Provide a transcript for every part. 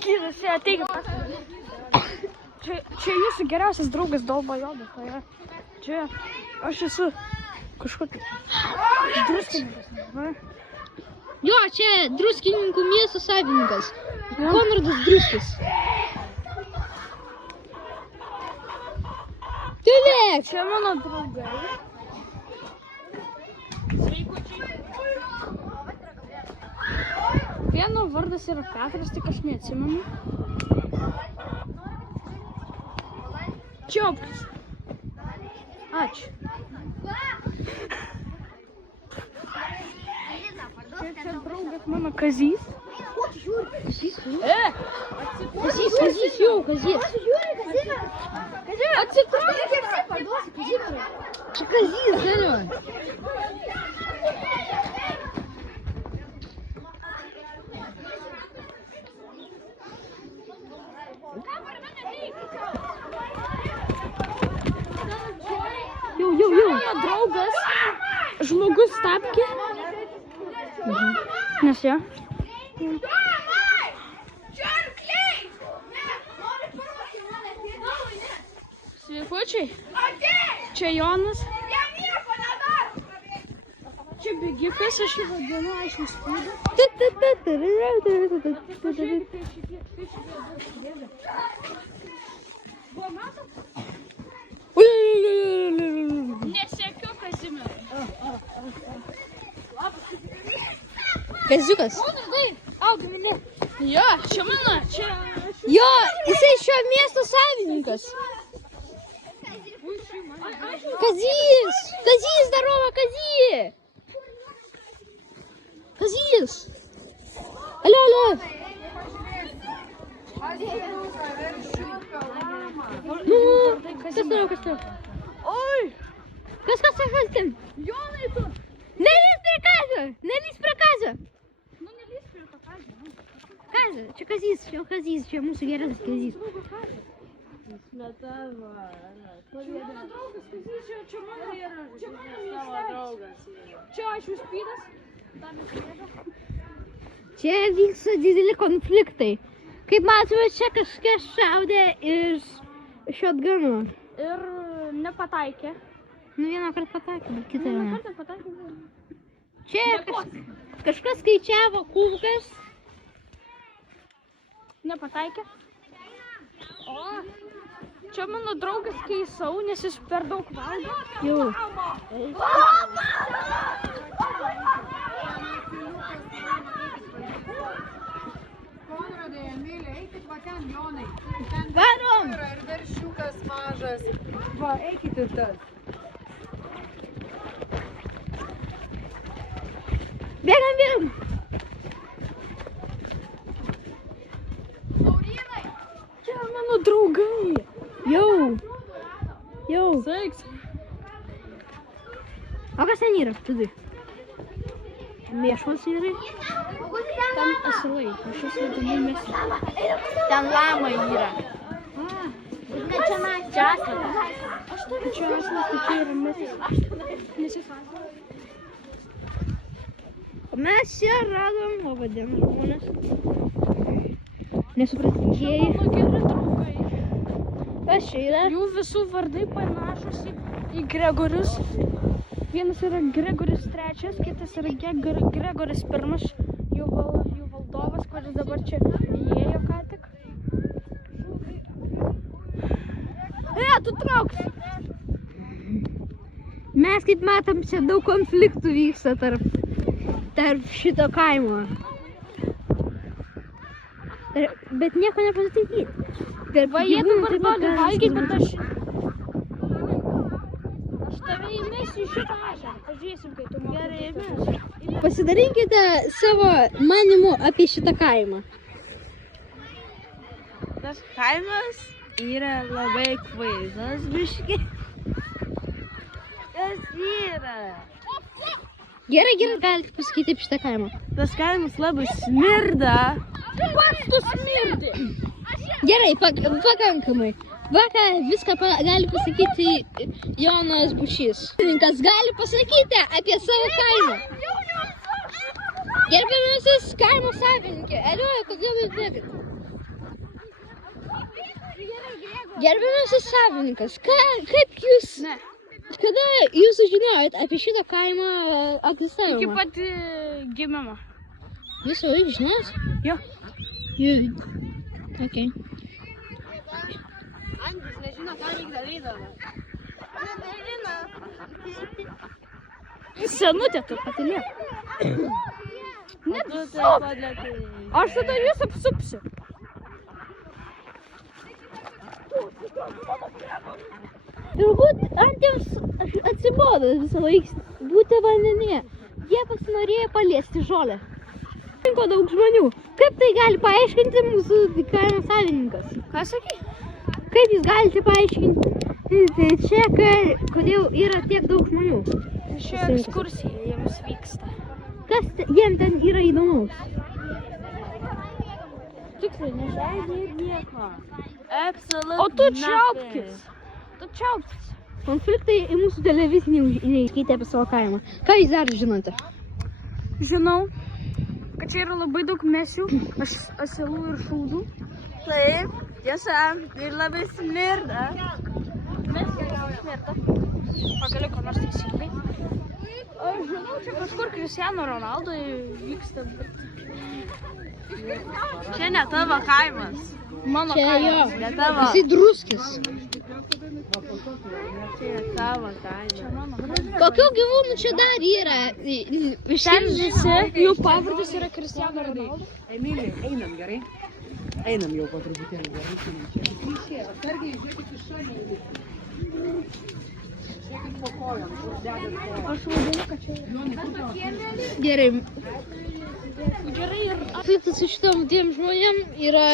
Kyras, čia ateikit. Čia jūsų geriausias draugas Dolbajodas. Čia aš esu kažkur druskininkas. Jo, čia Druskininkų miesto savininkas. Konradas Druskis. Tylėk! Čia mano draugai. Vieno vardas yra Petras, tik aš neatsimenu. Čiopkas. Ačiū. Čia draugas mano Kazys. Kazys, jau, Kazys. Atsitrauk. Čia Kazys, galio. Jau. Mano draugas, žmogus Tapkė. Nes jo. Sveikučiai. Čia Jonas. Čia bėgikas, aš jį vadinu, aš jį spydu. Nesiekiu Kazimierai. Kaziukas. Jo, čia mano, čia... Jo, jisai šio miesto savininkas. Kazys! Kazys, здорово, Kazy! Kazys! Alio. Nu, kas toliau? Oi! Kas ten? Jonai tu! Nelys prie Kazio! Nelys prie Kazio! Nu, nelys prie to Kazio. Kazio, čia Kazys, čia mūsų geriausias Kazys. Mano draugas Kazys, čia mano yra. Čia mano draugas. Čia aš jūs pydas. Čia vyksta dideli konfliktai. Kaip matome, čia kažkas šaudė iš shotguno. Ir nepataikė. Nu, vieną kartą pataikė, bet kitą Vieną ne. kartą pataikė. Čia kažkas skaičiavo kulkas. Nepataikė. O, čia mano draugas Keisau, nes jis per daug valgo. Jau. Konradai, Emilė, eikit va ten, Jonai. Varom! Ir veršiukas mažas. Va, eikit ir tas. Bėgam! Čia mano draugai. Jau. Sveiks. O kas ten yra? Tudai. Mėšos yra. Ten asilai. Aš esu vadinu mėsą. Ten lama yra. Ne, čia asla. Čia asla, tai čia yra mėsas. Mes čia radom, laba diena žmonės. Nesupratingieji. Mano geri draugai. Kas čia yra? Jų visų vardai panašus į Gregorius. Vienas yra Gregoris III, kitas yra Gregoris I, jų valdovas, kuris dabar čia įėjo ką tik. Tu trauk! Mes kaip matom, čia daug konfliktų vyksta tarp šito kaimo. Bet nieko nepasakyti. Va, jie dabar nori valgyti, bet aš tave įmesiu į šitą ežerą. Pažiūrėsim, kai tu mokai. Gerai, įmesiu. Pasidarinkite savo manimų apie šitą kaimą. Tas kaimas yra labai kvaizas, biški. Kas yra? Gerai, galite pasakyti apie šitą kaimą. Tas kaimas labai smirda. Pats tu smirdi! Gerai, pakankamai. Vaka viską gali pasakyti Jonas Bučys. Kas gali pasakyti apie savo kaimą? Gerbiamasis kaimo savininkė, Alio, kodėl jūs bėgate? Gerbiamasis savininkas, kaip jūs, Ne. kada jūs sužinojot apie šitą kaimą Iki egzistavimą? pat gimimo. Visą laiką žinot? Jo. Jo. Okay. Andrius nežino, ką reikia darydavo. Senutė tu patylėk. O tu taip pat lietai. Aš tada jūs apsupsiu. Turbūt antiems atsibodo visą laiką būti vandenyje. Jie pasinorėjo paliesti žolę. Rinko daug žmonių. Kaip tai gali paaiškinti mūsų kaimo savininkas? Ką sakai? Kaip jūs galite paaiškinti čia, kodėl yra tiek daug žmonių? Ši ekskursija jiems vyksta. Kas jiem ten yra įdomaus? Tiksliai nežaidė ir nieko. Absolutely O tu nothing. čiaupkis. Tu čiaupkis. Konfliktai į mūsų televizinį neįskaitė apie savo kaimą. Ką jūs dar žinote? Žinau, kad čia yra labai daug mesių, asilų ir šaudų. Taip, tiesa, ir labai smirda. Mes smirta. Pagaliau, ko nors teisingai. Aš žinau, čia kažkur Cristiano Ronaldo vyksta. Čia ne tavo kaimas. Mano Čia jo. kaimas. Ne tavo. Jisai druskis. Čia ne tavo kaimas. Kokių gyvūnų čia dar yra? Ten visi, jų pavardės yra Cristiano Ronaldo. Emilija, einam gerai. Einam jau po truputėlį gerai. Atsargiai žiūrėkit iš šalių. Žiūrėkit po kojom, kur dedat koją. Aš vadinu, kad čia Gerai. gerai ir... Konfliktas su šitom dviem žmonėm yra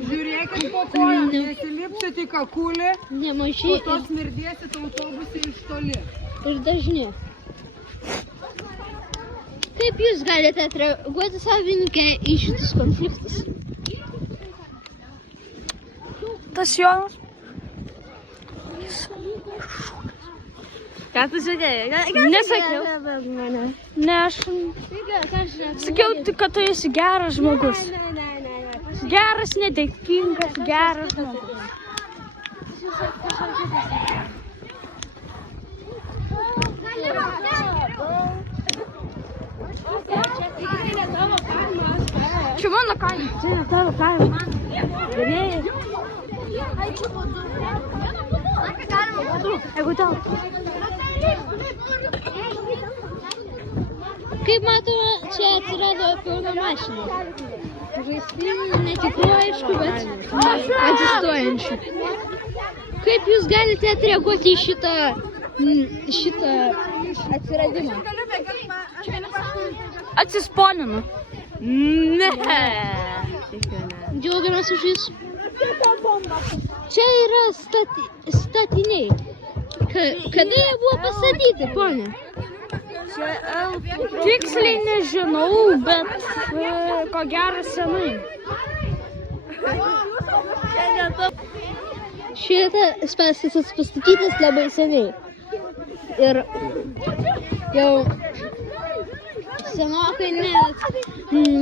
Žiūrėkit po kojom, nesilipsit į kakulį, nemaži po to smirdėsit autobusai iš toli. ir dažni. Kaip jūs galite atreaguoti savininkę į šitus konfliktus? Tas Jonas. Ką tu sakai? Nesakiau. Ne, aš sakiau, tik, kad tu esi geras žmogus. Geras, nedėkingas, geras žmogus. Čia mano kaimas. Čia ne tavo kaimas. Jeigu tau. Kaip matome, čia atsirado pilna mašina. Žaislinių netikrų, aišku, bet egzistuojančių. Kaip jūs galite atreaguoti į šitą atsiradimą? Atsisponinu. Ne. Džiaugiamės už jūs. Čia yra statiniai. Kada jie buvo pastatyti, ponė? Čia elfų. Tiksliai nežinau, bet ko gero senai. Čia ne tavo. Šitas pastatas pastatytas labai seniai. Ir jau senokai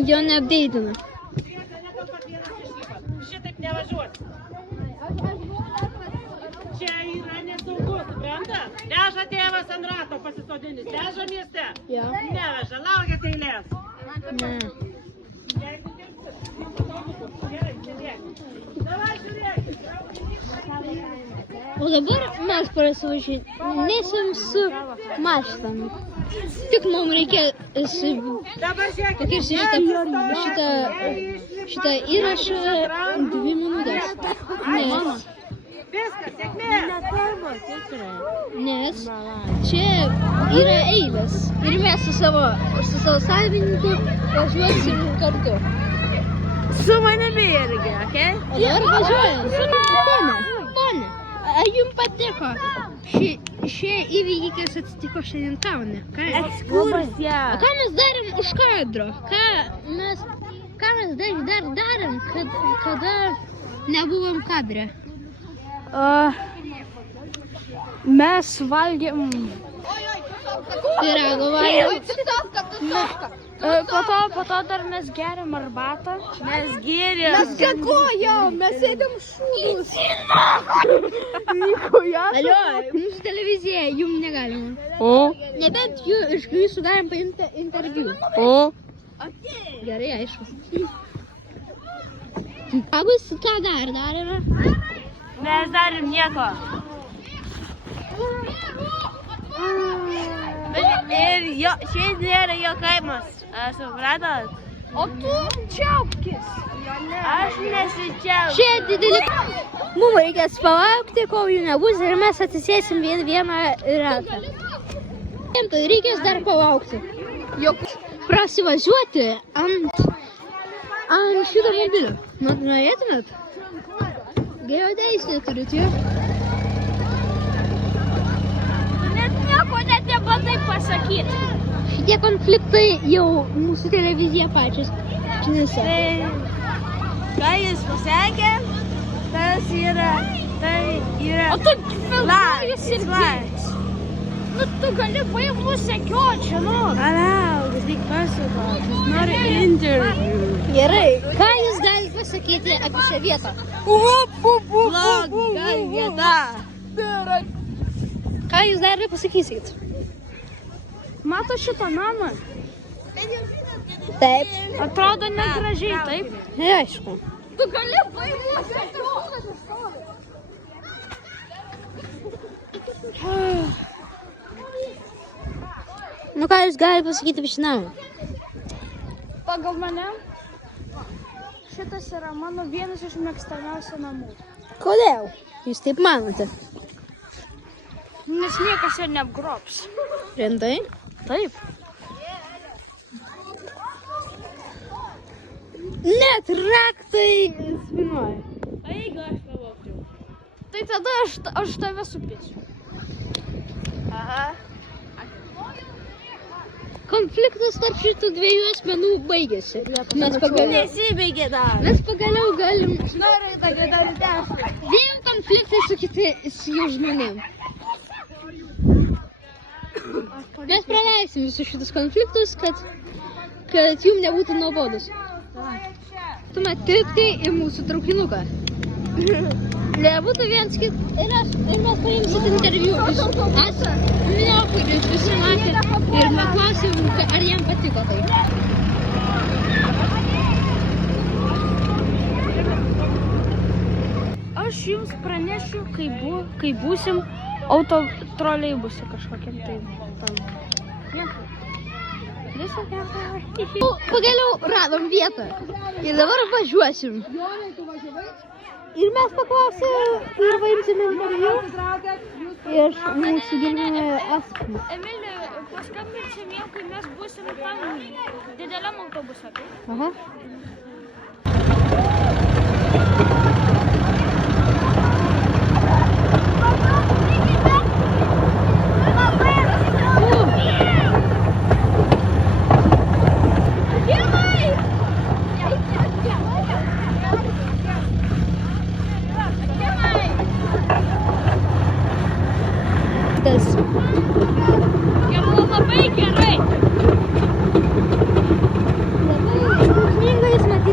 jo neapdeitina. Šitaip nevažiuoti. Čia yra nesaugu, supranta? Veža tėvas ant rato pasisodinis, veža mieste. Jo. Neveža, laukia eilės. Ne. Jeigu dirbsit, gerai, žiūrėkit. Davai žiūrėkit. O dabar mes prasivažinėsim su mašinom. Tik mums reikia Dabar žiūrėkit. pakirsti šitą įrašą 2 minutės. Viskas, sėkmė. Nes čia yra eilės. Ir mes su savo savininku važiuosim kartu. Su manimi irgi, okei? O dabar važiuojam. Pone, ar jums patiko šie įvykiai, kas atsitiko šiandien Kaune? Ekskursija. O ką mes darėm už kadro? Ką mes dar darėm, kada nebuvom kadre? Mes valgėm. Pyrago valgėm. Po to dar mes geriam arbatą. Mes gėrėm. Kakojam, mes ėdėm šūdus. Nikoje. Alio, mūsų televizija, jums negalima. O? Nebent iš jūsų galim paimti interviu. O? Gerai, aišku. Agus, ką dar yra? Mes darėm nieko. Ir jo, šiandien yra jo kaimas. Supratot? O tu čiaupkis. Aš nesičiaupiu. Čia didelį. Mums reikės palaukti, kol jų nebus ir mes atsisėsim vieną ratą. Tai reikės dar palaukti. Jok prasivažiuoti ant šito mobilio. Norėtumėt? Geodeis neturit, jo? Net nebandai pasakyti. Šitie konfliktai jau mūsų televizija pačios knisa. Ką jis pasakė, tas yra. O tu filmuojas ir Slaids. Nu, tu gali mus sekiot, čia, nu. Palauk, tik pasakot. Jis nori interview. Gerai, ką jūs galite pasakyti apie šią vietą? Bloga vieta. Ką jūs dar pasakysit? Mato šitą namą? Taip. Atrodo negražiai, taip? Aišku. Tu gali mus sekiot. Nu ką jūs galite pasakyti apie šį namą? Pagal mane, šitas yra mano vienas iš mėgstamiausių namų. Kodėl? Jūs taip manote? Nes niekas ir neapgrobs. Rimtai? Taip. Net raktai spinuoja. O jeigu aš pavogčiau? Tai tada aš tave supėsiu. Aha. Konfliktas tarp šitų dviejų asmenų baigėsi. Nesibaigė dar. Mes pagaliau galim Noriu tokį dar tęsti. dviem konfliktai su jų žmonėm. Mes praleisim visus šitus konfliktus, kad jums nebūtų nuobodus. Tuomet tilpti į mūsų traukinuką. Nebūtų viens kit ir mes paimsit interviu iš asmenio, kuris visi matė ir mes klausim, ar jam patiko tai. Aš jums pranešiu, kai būsim autotroleibuse kažkokiam tai tam. Visą gerą. Pagaliau radom vietą ir dabar važiuosim. Ir mes paklausim ir vaimsime interviu iš mūsų gerbimi asmenį. Emilė, paskambinsim jau, kai mes būsim tam dideliam autobuse. Aha. Labai skausmingai jis matyti.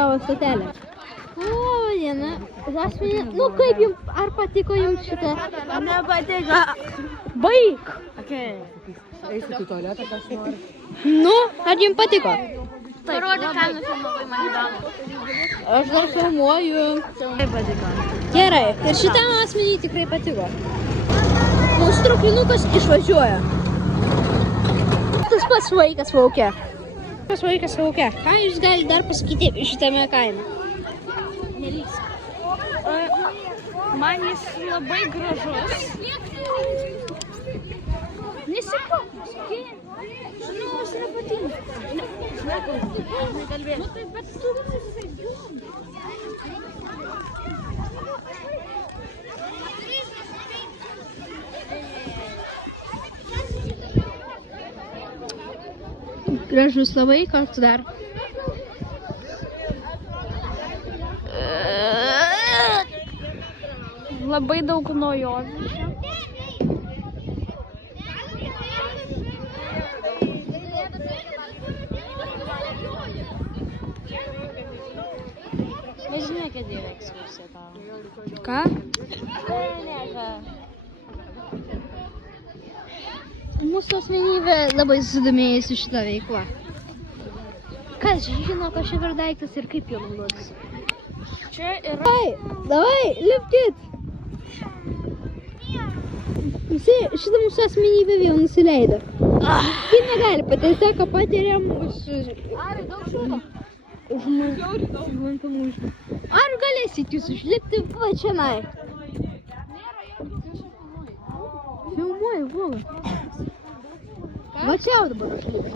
tavo stotelė. O, diena. Asmenį, nu kaip jums, ar patiko jums šitą? Nepatiko. Baik! Eisiu į tualetą, kas nori. Nu, ar jums patiko? Parodyk, ką nufilmavai, man įdomu. Aš dar filmuoju. Labai patiko. Gerai, ir šitam asmeniui tikrai patiko. Mūsų traukinukas išvažiuoja. Tas pats vaikas laukia. Tas vaikas laukia. Ką jūs galite dar pasakyti šitame kaime? Man jis labai gražus. Nesakau, žinau, aš nepatinka. Nekalbėk. Nu tai, bet tu... Gražus labai, kartu dar. Labai daug naujovių. Nežinai, kad yra ekskursija tavo. Ką? Mūsų asmenybė labai susidomėjusi šitą veiklą. Kas žino, kas čia per daiktas ir kaip jo naudotis? Čia yra... Davai, lipkit! Visi, šitą mūsų asmenybę vėl nusileido. Jie negali pateisti, ką patiriam už... Ar galėsit jūs užlipti va čianai? Filmuoju, vola. Va čia jau dabar užlipti.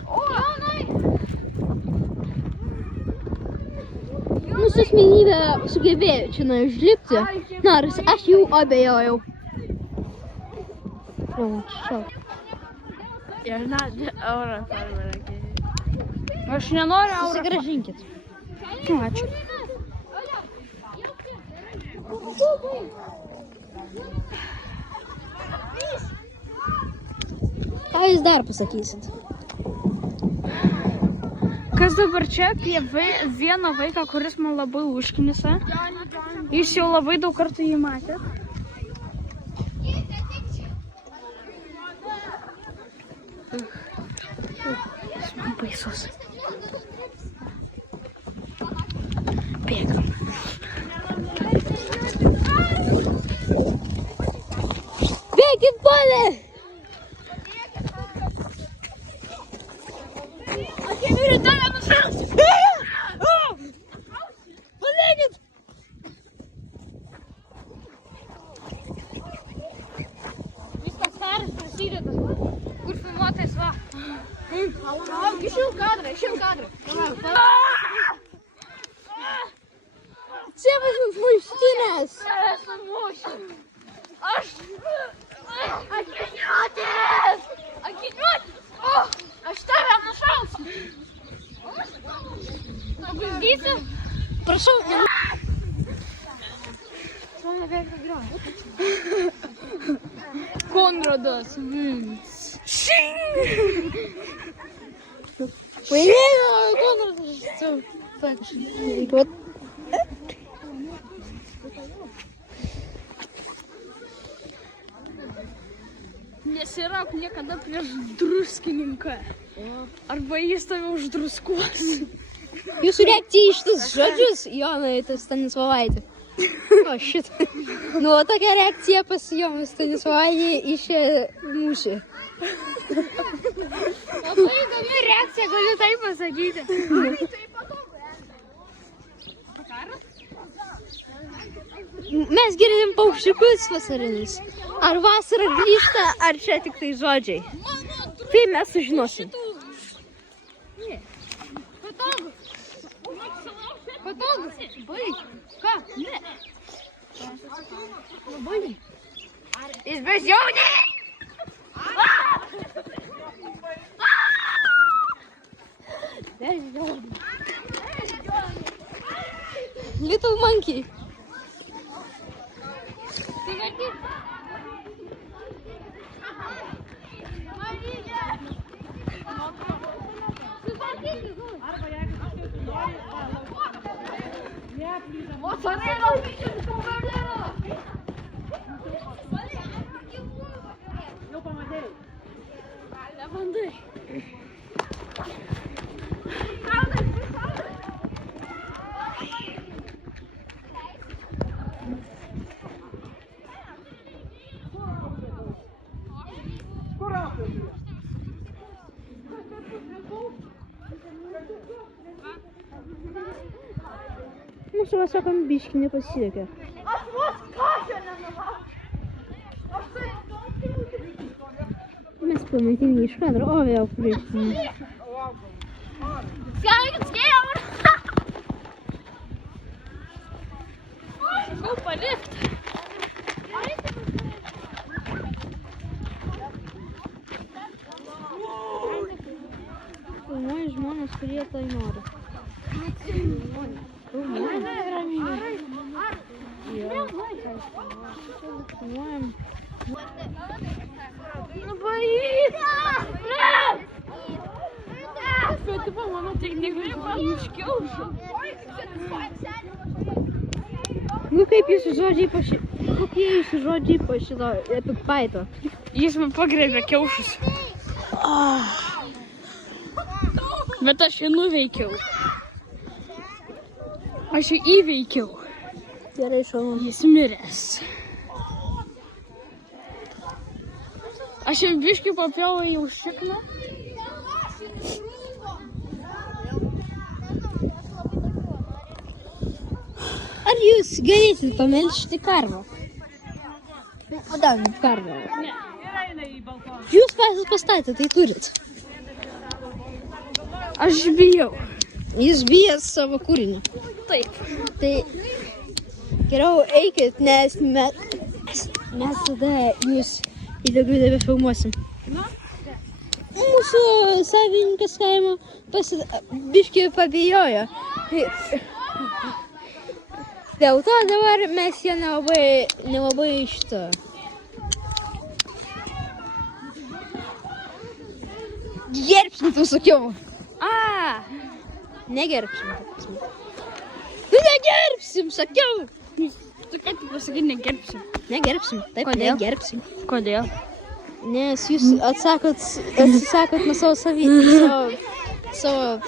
Mūsų asmenybė sugebėjo čia užlipti, nors aš jau abejojau. Ir net eurą farmerą. Aš nenoriu eurą. Susigrąžinkit. Ačiū. Ką jūs dar pasakysit? Kas dabar čia apie vieną vaiką, kuris man labai užknisa. Jūs jau labai daug kartų jį matėt. Jis man baisus. Bėgam. Bėkit, polė! Viskas karas prasideda. Kur filmuotais va? Išimk kadrą. Čia pas jums muštynės! Aš tave nušausiu. Paguldysiu? Prašau, Konradas Vins. Paėmėjo, Konradas. Nesirauk niekada prieš druskininką. Arba jis tave uždruskuos. Jūsų reakcija į šitus žodžius, Jonai Stanislovaitė. O, šit. Nu, o tokia reakcija pas Joną Stanislovaitį į šią mūšį. Labai įdomi reakcija, galiu taip pasakyti. Mes girdim paukščiukus vasarinius. Ar vasara grįžta, ar čia tik tai žodžiai? Tai mes sužinosim. Patogu. Baig. Ką? Ne. Baig. Jis beždžionė. Little monkey. Mūsų vasakam biški nepasisekė. Mes pamatėme iš kadro, o vėl priešinį. Sakau, palikt. Filmuoja žmonės, kurie tai nori. Filmuojam. Bet tu mano tik negali pamuškiau. Nu kaip jūsų žodžiai kokie jūsų žodžiai po šito epikpaito? Jis man pagrebė kiaušus. Bet aš jį nuveikiau. Aš jį įveikiau. Gerai, šaunu. Jis miręs. Aš jau biškį papjovau jau šikną. Ar jūs galėsit pamelžti karvą? Padavim karvą. Jūs pastatėte, tai turit. Aš bijau. Jis bijęs savo kūrinį. Taip. Tai geriau eikit, nes mes tada jūs daugiau nebefilmuosim. Mūsų savininkas kaimo biškį pabijojo. Dėl to dabar mes ją nelabai šito. Gerbsim, tu sakiau. Negerbsim. Nu negerbsim, sakiau. Tu ką tu pasakai, negerbsim? Negerbsim, taip, Kodėl? negerbsim. Kodėl? Nes jūs atsisakot nuo savo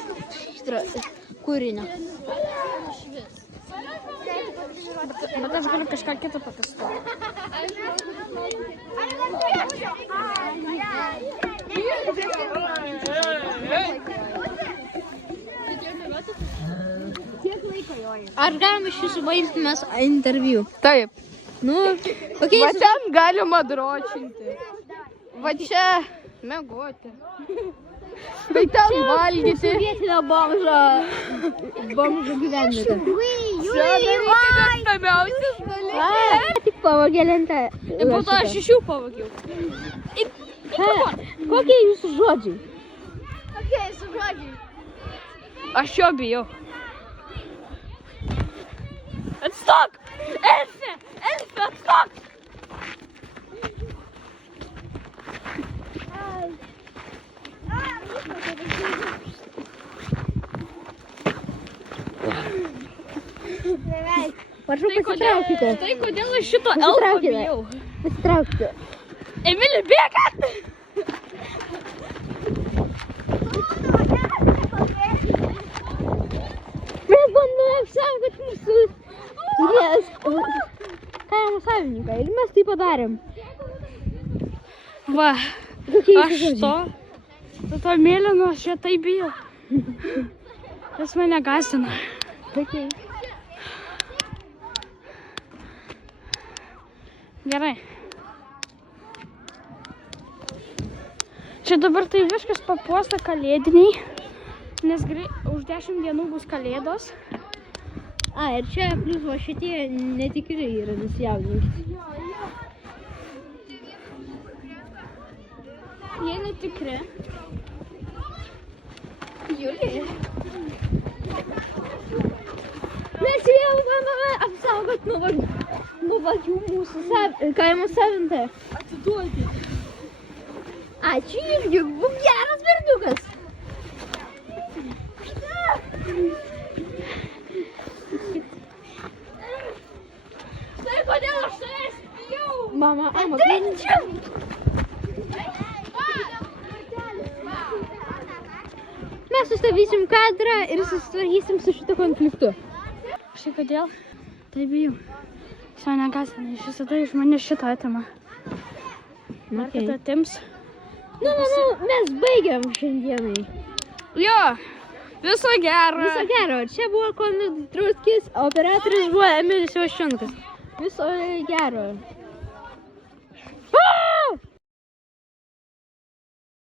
kūrinio. Bet aš galiu kažką kitą patestuoti. Ar galim iš jūsų baigti mes interviu? Taip. Nu, kokiais... Va ten galima dročinti. Va čia mėgoti. Tai ten valgyti. Vietinio bomžo gyvenvietę. Nuostabiausias dalykas. Tik pavogė lentę. Ir po to aš iš jų pavagiau. Kokie jūsų žodžiai? Aš jo bijau. Atstok! Elfė! Elfė, atstok! Prašau, pasitraukite. Tai kodėl aš šito elfo bijau? Pasitraukite. Emilį, bėga! Mes bandome apsaugoti mūsų kaimo savininką ir mes tai padarėm. Va, Kokie aš jūsų žodžiai? to mėlyno aš čia taip bijau. Jis mane gąsdina. Kokie? Gerai. Čia dabar tai viskas papuosta kalėdiniai, nes už 10 dienų bus kalėdos. Ir čia plius va šitie netikri yra, nesijaudinkit. Jie netikri. Mes vėl bandome apsaugoti nuo vagių mūsų kaimo savintoją. Atiduoti. Ačiū irgi, bus geras berniukas. Tai kodėl aš tavęs bijau? Mama, Čia. mes sustabdysim kadrą ir susitvarkysim su šito konfliktu. Štai kodėl? Tai bijau. Jis mane gąsdina, jis visada iš mane šitą atima. Dar Okay. kad atims. Nu, manau, mes baigiam šiandienai. Jo, viso gero. Viso gero. Čia buvo Konrad Truskis, operatorius buvo Emilis Vaščiūnas. Viso gero.